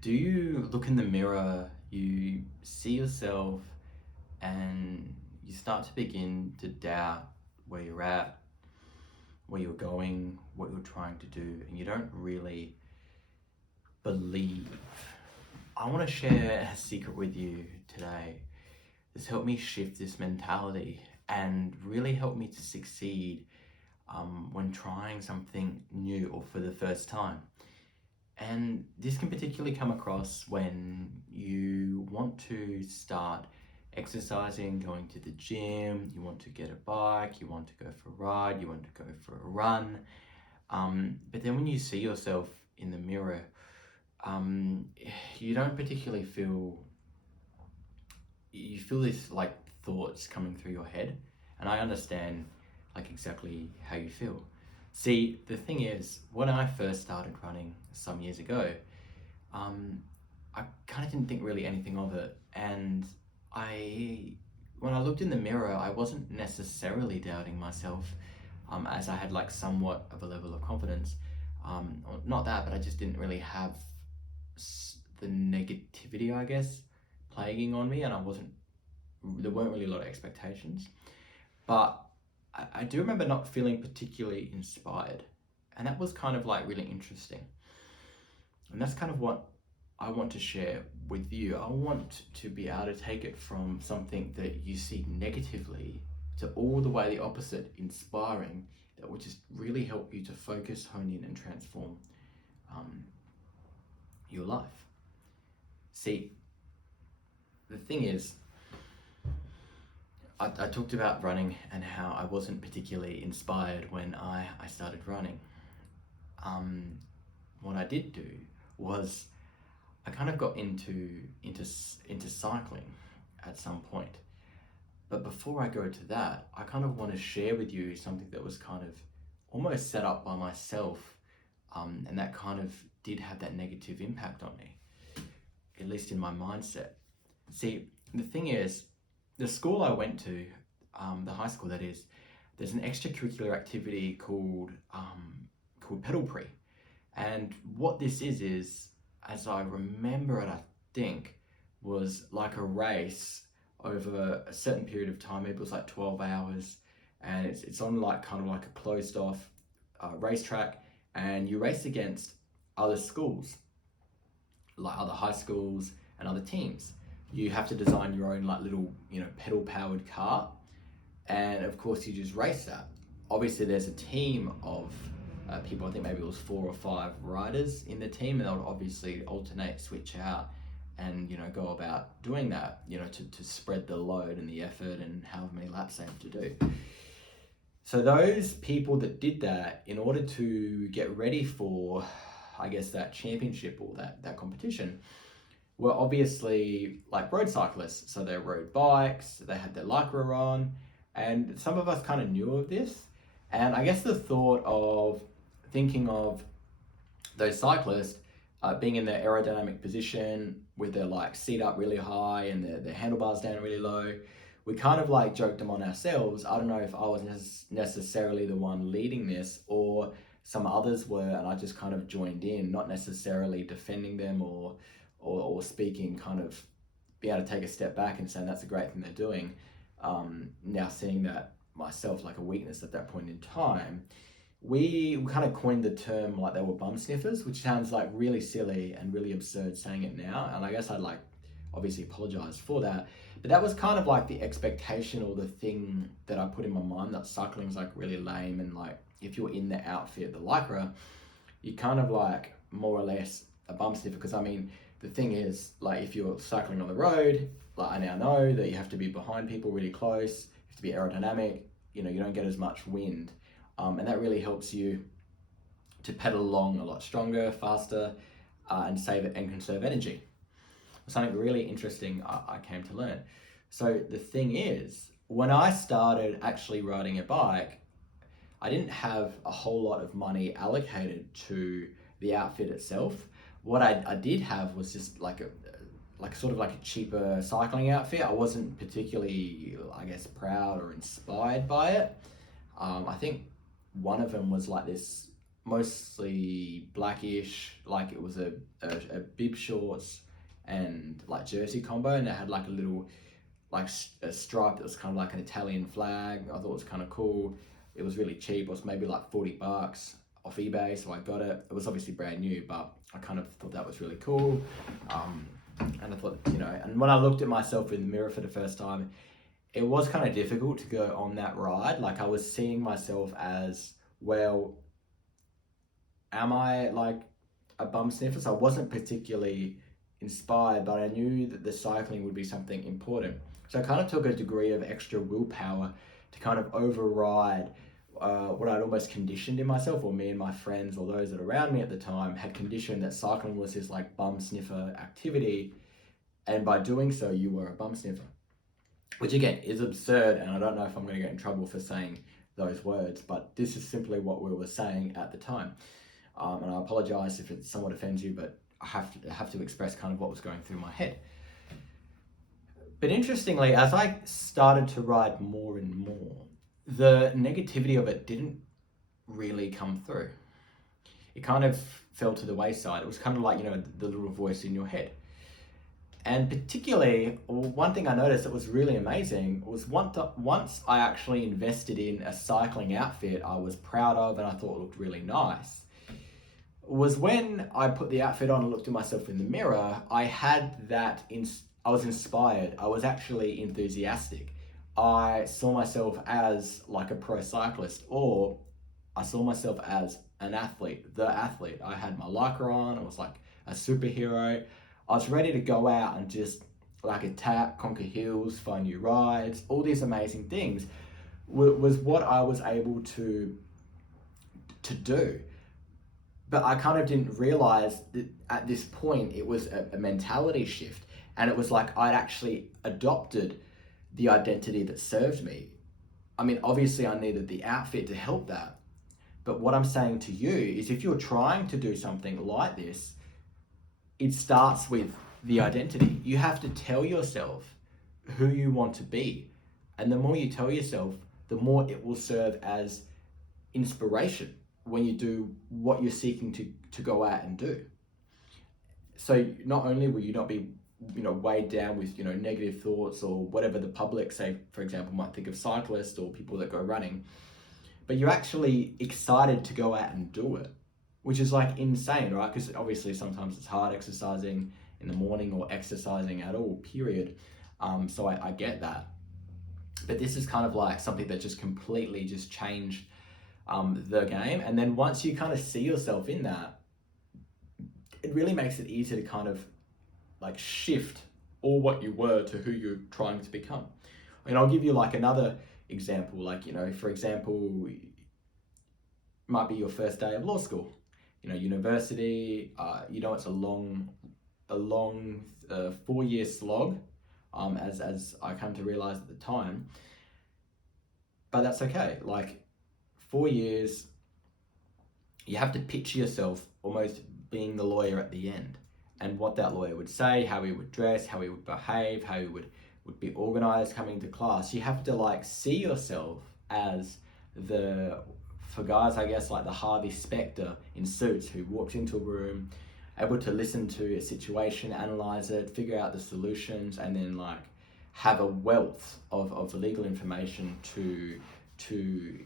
Do you look in the mirror, you see yourself, and you start to begin to doubt where you're at, where you're going, what you're trying to do, and you don't really believe? I want to share a secret with you today that's helped me shift this mentality and really helped me to succeed when trying something new or for the first time. And this can particularly come across when you want to start exercising, going to the gym, you want to get a bike, you want to go for a ride, you want to go for a run. But then when you see yourself in the mirror, um, you don't particularly feel, you feel this like thoughts coming through your head. And I understand like exactly how you feel. See, the thing is, when I first started running some years ago, um, I kind of didn't think really anything of it. And I, when I looked in the mirror, I wasn't necessarily doubting myself, as I had like somewhat of a level of confidence. Or not that, but I just didn't really have the negativity, I guess, plaguing on me, and there weren't really a lot of expectations. But I do remember not feeling particularly inspired, and that was kind of like really interesting. And that's kind of what I want to share with you. I want to be able to take it from something that you see negatively to all the way the opposite, inspiring, that would just really help you to focus, hone in, and transform um, your life. See, the thing is, I talked about running and how I wasn't particularly inspired when I started running. Um, what I did do was I kind of got into cycling at some point. But before I go to that, I kind of want to share with you something that was kind of almost set up by myself, and that kind of did have that negative impact on me, at least in my mindset. See, the thing is, the school I went to, the high school that is, there's an extracurricular activity called pedal pre, and what this is, as I remember it, I think, was like a race over a certain period of time. Maybe it was like 12 hours, and it's on like kind of like a closed off racetrack, and you race against other schools, like other high schools and other teams. You have to design your own like little, pedal powered car, and of course you just race that. Obviously, there's a team of people. I think maybe it was 4 or 5 riders in the team, and they'll obviously alternate, switch out, and go about doing that. To spread the load and the effort and however many laps they have to do. So those people that did that, in order to get ready for, I guess, that championship or that competition, were obviously like road cyclists. So they rode bikes, they had their lycra on, and some of us kind of knew of this. And I guess the thought of thinking of those cyclists being in their aerodynamic position with their like seat up really high and their handlebars down really low, we kind of like joked them on ourselves. I don't know if I was necessarily the one leading this or some others were, and I just kind of joined in, not necessarily defending them or speaking, kind of be able to take a step back and saying that's a great thing they're doing. Now seeing that myself like a weakness at that point in time, we kind of coined the term like they were bum sniffers, which sounds like really silly and really absurd saying it now. And I guess I'd like obviously apologize for that. But that was kind of like the expectation or the thing that I put in my mind, that cycling's like really lame, and like if you're in the outfit, the lycra, you kind of like more or less a bum sniffer. Because I mean, the thing is, like if you're cycling on the road, like I now know that you have to be behind people really close, you have to be aerodynamic, you don't get as much wind. And that really helps you to pedal along a lot stronger, faster, and save it and conserve energy. Something really interesting I came to learn. So the thing is, when I started actually riding a bike, I didn't have a whole lot of money allocated to the outfit itself. What I did have was just like sort of like a cheaper cycling outfit. I wasn't particularly, I guess, proud or inspired by it. I think one of them was like this. mostly blackish, like it was a bib shorts and like jersey combo, and it had like a little like a stripe that was kind of like an Italian flag. I thought it was kind of cool. It was really cheap. It was maybe like $40 off eBay, so I got it. It was obviously brand new, but I kind of thought that was really cool. And I thought, and when I looked at myself in the mirror for the first time, it was kind of difficult to go on that ride. Like I was seeing myself as, well, am I like a bum sniffer? So I wasn't particularly inspired, but I knew that the cycling would be something important. So I kind of took a degree of extra willpower to kind of override what I'd almost conditioned in myself, or me and my friends, or those that are around me at the time had conditioned that cycling was this like bum sniffer activity. And by doing so, you were a bum sniffer, which again is absurd. And I don't know if I'm going to get in trouble for saying those words, but this is simply what we were saying at the time. And I apologize if it somewhat offends you, but I have to express kind of what was going through my head. But interestingly, as I started to ride more and more, the negativity of it didn't really come through. It kind of fell to the wayside. It was kind of like, the little voice in your head. And particularly, one thing I noticed that was really amazing was once I actually invested in a cycling outfit I was proud of and I thought looked really nice, was when I put the outfit on and looked at myself in the mirror, I had that, I was inspired. I was actually enthusiastic. I saw myself as like a pro cyclist, or I saw myself as an athlete, the athlete. I had my Lycra on, I was like a superhero. I was ready to go out and just like attack, conquer hills, find new rides, all these amazing things was what I was able to do. But I kind of didn't realize that at this point it was a mentality shift, and it was like I'd actually adopted the identity that served me. I mean, obviously I needed the outfit to help that, but what I'm saying to you is if you're trying to do something like this, it starts with the identity. You have to tell yourself who you want to be, and the more you tell yourself, the more it will serve as inspiration when you do what you're seeking to go out and do. So not only will you not be weighed down with negative thoughts or whatever the public, say for example, might think of cyclists or people that go running, but you're actually excited to go out and do it, which is like insane, right? Because obviously sometimes it's hard exercising in the morning or exercising at all, period. So I get that, but this is kind of like something that just completely just changed the game. And then once you kind of see yourself in that, it really makes it easier to kind of like shift all what you were to who you're trying to become. And I'll give you like another example, like, for example, it might be your first day of law school, university, it's a long 4-year slog, as I come to realize at the time, but that's okay. Like 4 years, you have to picture yourself almost being the lawyer at the end, and what that lawyer would say, how he would dress, how he would behave, how he would be organized coming to class. You have to like see yourself as for guys, I guess, like the Harvey Specter in Suits, who walks into a room, able to listen to a situation, analyze it, figure out the solutions, and then like have a wealth of legal information to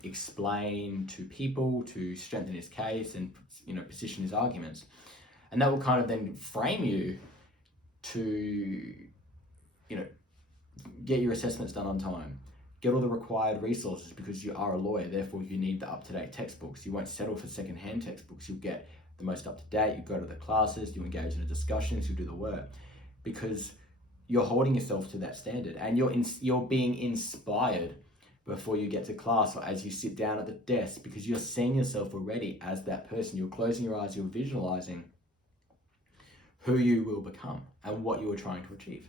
explain to people, to strengthen his case and position his arguments. And that will kind of then frame you to get your assessments done on time, get all the required resources, because you are a lawyer, therefore you need the up-to-date textbooks. You won't settle for second-hand textbooks. You'll get the most up-to-date, you go to the classes, you engage in the discussions, you do the work, because you're holding yourself to that standard, and you're being inspired before you get to class or as you sit down at the desk, because you're seeing yourself already as that person. You're closing your eyes, you're visualizing who you will become and what you are trying to achieve.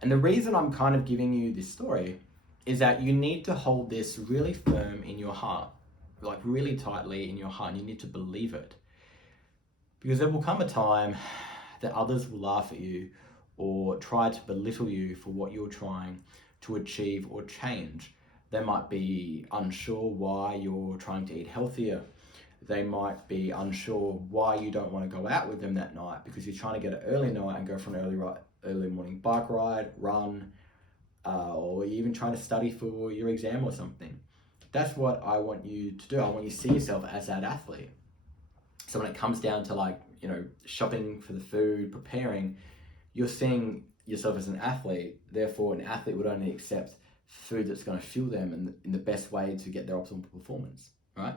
And the reason I'm kind of giving you this story is that you need to hold this really firm in your heart, like really tightly in your heart, and you need to believe it. Because there will come a time that others will laugh at you or try to belittle you for what you're trying to achieve or change. They might be unsure why you're trying to eat healthier. They might be unsure why you don't want to go out with them that night because you're trying to get an early night and go for an early morning bike ride, run, or you're even trying to study for your exam or something. That's what I want you to do. I want you to see yourself as that athlete. So when it comes down to, like, you know, shopping for the food, preparing, you're seeing yourself as an athlete. Therefore, an athlete would only accept food that's going to fuel them in the best way to get their optimal performance, right?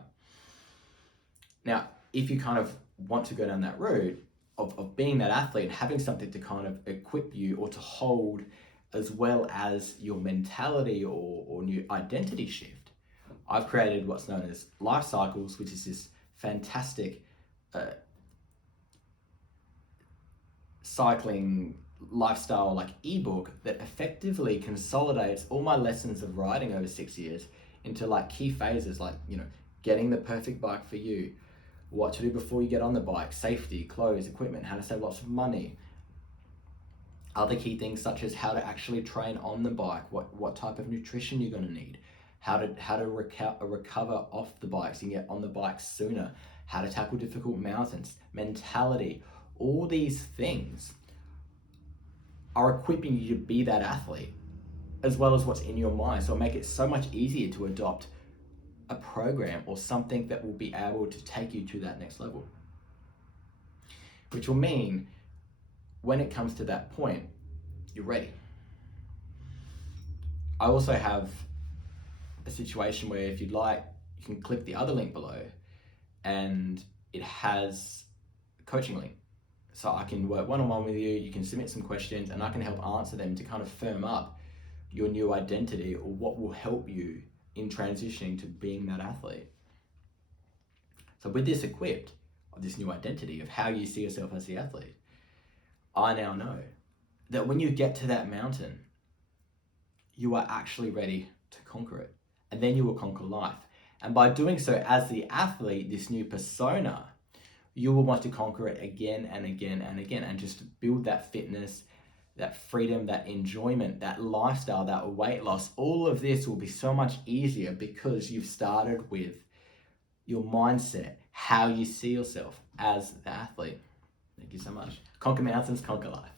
Now, if you kind of want to go down that route of being that athlete and having something to kind of equip you or to hold, as well as your mentality or new identity shift, I've created what's known as Life Cycles, which is this fantastic cycling lifestyle like ebook that effectively consolidates all my lessons of riding over 6 years into like key phases, like, you know, getting the perfect bike for you, what to do before you get on the bike, safety, clothes, equipment, how to save lots of money, other key things such as how to actually train on the bike, what type of nutrition you're going to need, how to recover off the bike so you can get on the bike sooner, how to tackle difficult mountains, mentality. All these things are equipping you to be that athlete, as well as what's in your mind. So it'll make it so much easier to adopt a program or something that will be able to take you to that next level. Which will mean when it comes to that point, you're ready. I also have a situation where, if you'd like, you can click the other link below and it has a coaching link. So I can work one-on-one with you, you can submit some questions and I can help answer them to kind of firm up your new identity or what will help you in transitioning to being that athlete. So with this equipped, of this new identity of how you see yourself as the athlete, I now know that when you get to that mountain, you are actually ready to conquer it. And then you will conquer life. And by doing so as the athlete, this new persona, you will want to conquer it again and again and again, and just build that fitness, that freedom, that enjoyment, that lifestyle, that weight loss. All of this will be so much easier because you've started with your mindset, how you see yourself as the athlete. Thank you so much. Conquer mountains, conquer life.